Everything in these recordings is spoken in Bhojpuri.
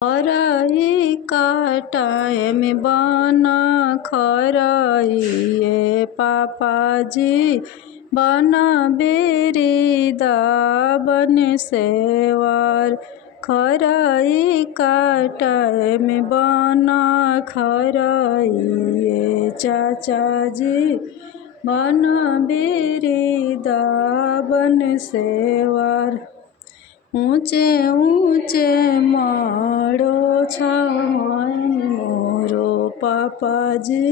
खरई काटाए में बना खरई ये पापाजी बना बेरी दाबन सेवार। खरई काटाए में बना खरई ये चाचाजी बना बेरी दाबन सेवार। ऊँचे ऊँचे माड़ो छावाई मोरो पापाजी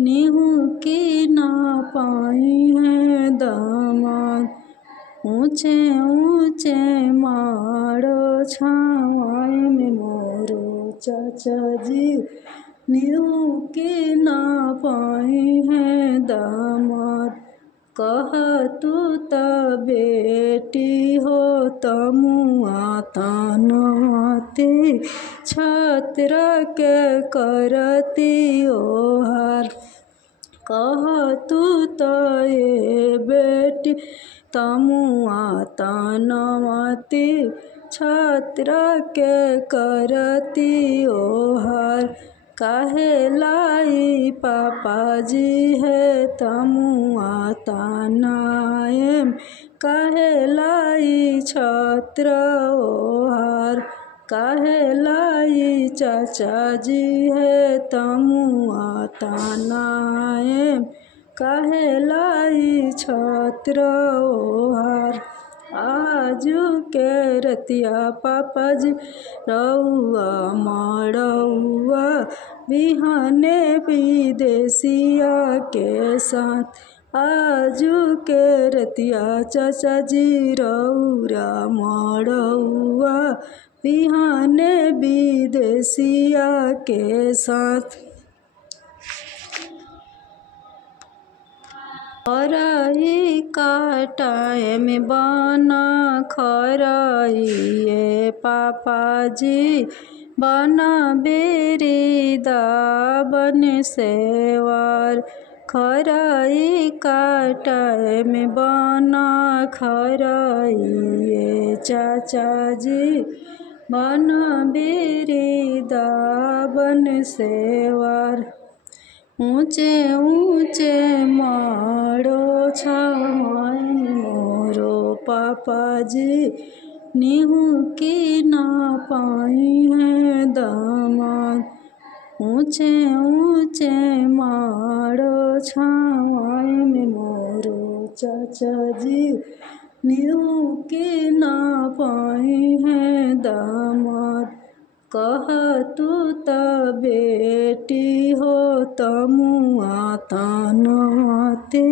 निहू की ना पाई है दामाद। ऊँचे ऊँचे माड़ो छावाई में मोरो चाचा जी निहू की ना पाई है दामाद। कह तू त बेटी हो तमुआ तानती छत्र के करती ओहार। कह तू त ये बेटी तमुआ तानती छत्र के करती ओहार। काहे लाई पापाजी है तमुआ तानाएम काहे लाई छत्र ओहार। काहे लाई चाचाजी है तमुआ तानाएम काहे लाई छत्र ओहार। आजू के रतिया पापाजी रउआ मड़उआ बिहाने विदेशिया के साथ। आजू के रतिया चाचा जी रउआ मड़उआ बिहाने विदेशिया के साथ। खरई काटाए में बना खरई ये पापाजी बना बेरी दाबन सेवार। खरई काटाए में बना खरई ये चाचाजी बना बेरी दाबन सेवार। ऊँचे ऊँचे माड़ो छावाई मोरो पापाजी निहू की ना पाई है दामाद। ऊँचे ऊँचे माड़ो छावाई में मोरो चाचा जी निहू की ना पाई है दामाद। कह तू त बेटी हो तमुआ तानती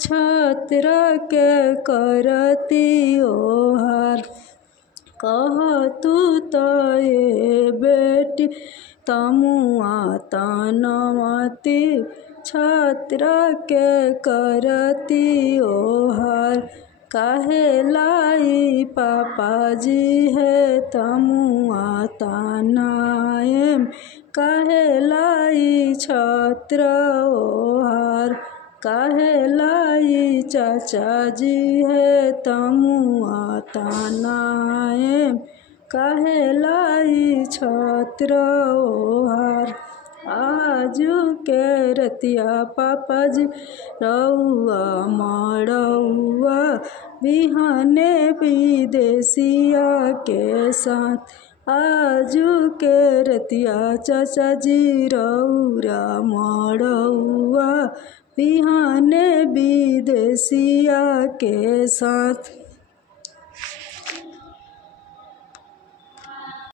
छत्र के करती ओहार। कह तू त ये बेटी तमुआ तानती छत्र के करती ओहार। काहे लाई पापाजी है तमुआ तानाएम काहे लाई छत्र ओहार। काहे लाई चाचाजी है तमुआ तानाएम काहे लाई छत्र ओहार। आजू के रतिया पापाजी रउआ मड़उआ बिहाने विदेशिया के साथ। आजू के रतिया चाचा जी रउआ मड़उआ बिहाने विदेशिया के साथ।